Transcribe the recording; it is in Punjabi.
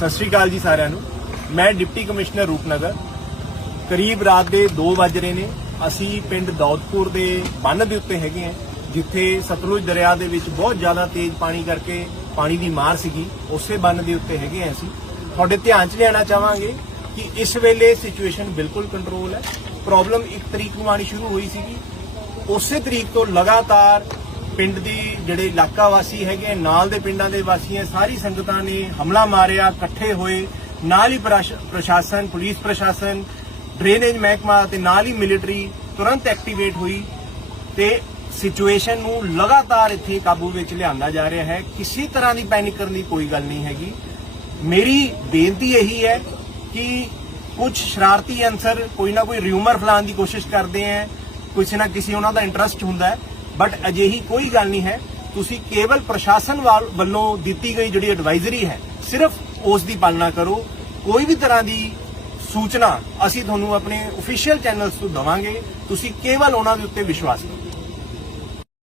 ਸਤਿ ਸ਼੍ਰੀ ਅਕਾਲ ਜੀ ਸਾਰਿਆਂ ਨੂੰ। ਮੈਂ ਡਿਪਟੀ ਕਮਿਸ਼ਨਰ ਰੂਪਨਗਰ। ਕਰੀਬ ਰਾਤ ਦੇ 2 ਵਜ ਰਹੇ ਨੇ। ਅਸੀਂ ਪਿੰਡ ਦੌਦਪੁਰ ਦੇ ਬੰਨ ਦੇ ਉੱਤੇ ਹੈਗੇ ਹਾਂ, ਜਿੱਥੇ ਸਤਲੁਜ ਦਰਿਆ ਦੇ ਵਿੱਚ ਬਹੁਤ ਜ਼ਿਆਦਾ ਤੇਜ਼ ਪਾਣੀ ਕਰਕੇ ਪਾਣੀ ਦੀ ਮਾਰ ਸੀਗੀ। ਉਸੇ ਬੰਨ ਦੇ ਉੱਤੇ ਹੈਗੇ ਹਾਂ ਅਸੀਂ। ਤੁਹਾਡੇ ਧਿਆਨ 'ਚ ਲਿਆਉਣਾ ਚਾਹਾਂਗੇ ਕਿ ਇਸ ਵੇਲੇ ਸਿਚੁਏਸ਼ਨ ਬਿਲਕੁਲ ਕੰਟਰੋਲ ਹੈ। ਪ੍ਰੋਬਲਮ ਇੱਕ ਤਰੀਕ ਨੂੰ ਆਣੀ ਸ਼ੁਰੂ ਹੋਈ ਸੀਗੀ। ਉਸੇ ਤਰੀਕ ਤੋਂ ਲਗਾਤਾਰ ਪਿੰਡ ਦੀ ਜਿਹੜੇ ਇਲਾਕਾ ਵਾਸੀ ਹੈਗੇ ਨਾਲ ਦੇ ਪਿੰਡਾਂ ਦੇ ਵਾਸੀਆਂ ਸਾਰੀ ਸੰਗਤਾਂ ਨੇ ਹਮਲਾ ਮਾਰਿਆ, ਇਕੱਠੇ ਹੋਏ, ਨਾਲ ਹੀ ਪ੍ਰਸ਼ਾਸਨ, ਪੁਲਿਸ ਪ੍ਰਸ਼ਾਸਨ, ਡਰੇਨੇਜ ਮਹਿਕਮਾ ਤੇ ਨਾਲ ਹੀ ਮਿਲਟਰੀ ਤੁਰੰਤ ਐਕਟੀਵੇਟ ਹੋਈ ਤੇ ਸਿਚੁਏਸ਼ਨ ਨੂੰ ਲਗਾਤਾਰ ਇੱਥੇ ਕਾਬੂ ਵਿੱਚ ਲਿਆਂਦਾ ਜਾ ਰਿਹਾ ਹੈ। ਕਿਸੇ ਤਰ੍ਹਾਂ ਦੀ ਪੈਨਿਕ ਕਰਨ ਦੀ ਕੋਈ ਗੱਲ ਨਹੀਂ ਹੈਗੀ। ਮੇਰੀ ਬੇਨਤੀ ਇਹੀ ਹੈ ਕਿ ਕੁਝ ਸ਼ਰਾਰਤੀ ਅਨਸਰ ਕੋਈ ਨਾ ਕੋਈ ਰਿਊਮਰ ਫਲਾਉਣ ਦੀ ਕੋਸ਼ਿਸ਼ ਕਰਦੇ ਹੈ ਕਿਸੇ ਨਾ ਕਿਸੇ ਉਹਨਾਂ ਦਾ ਇੰਟਰਸਟ ਹੁੰਦਾ ਹੈ। ਬਟ ਅਜਿਹੀ ਕੋਈ ਗੱਲ ਨਹੀਂ ਹੈ। ਤੁਸੀਂ ਕੇਵਲ ਪ੍ਰਸ਼ਾਸਨ ਵੱਲੋਂ ਦਿੱਤੀ ਗਈ ਜਿਹੜੀ ਐਡਵਾਈਜ਼ਰੀ ਹੈ, ਸਿਰਫ ਉਸ ਦੀ ਪਾਲਣਾ ਕਰੋ। ਕੋਈ ਵੀ ਤਰ੍ਹਾਂ ਦੀ ਸੂਚਨਾ ਅਸੀਂ ਤੁਹਾਨੂੰ ਆਪਣੇ ਅਫੀਸ਼ੀਅਲ ਚੈਨਲਸ ਤੋਂ ਦਵਾਂਗੇ। ਤੁਸੀਂ ਕੇਵਲ ਉਹਨਾਂ ਦੇ ਉੱਤੇ ਵਿਸ਼ਵਾਸ ਕਰੋ।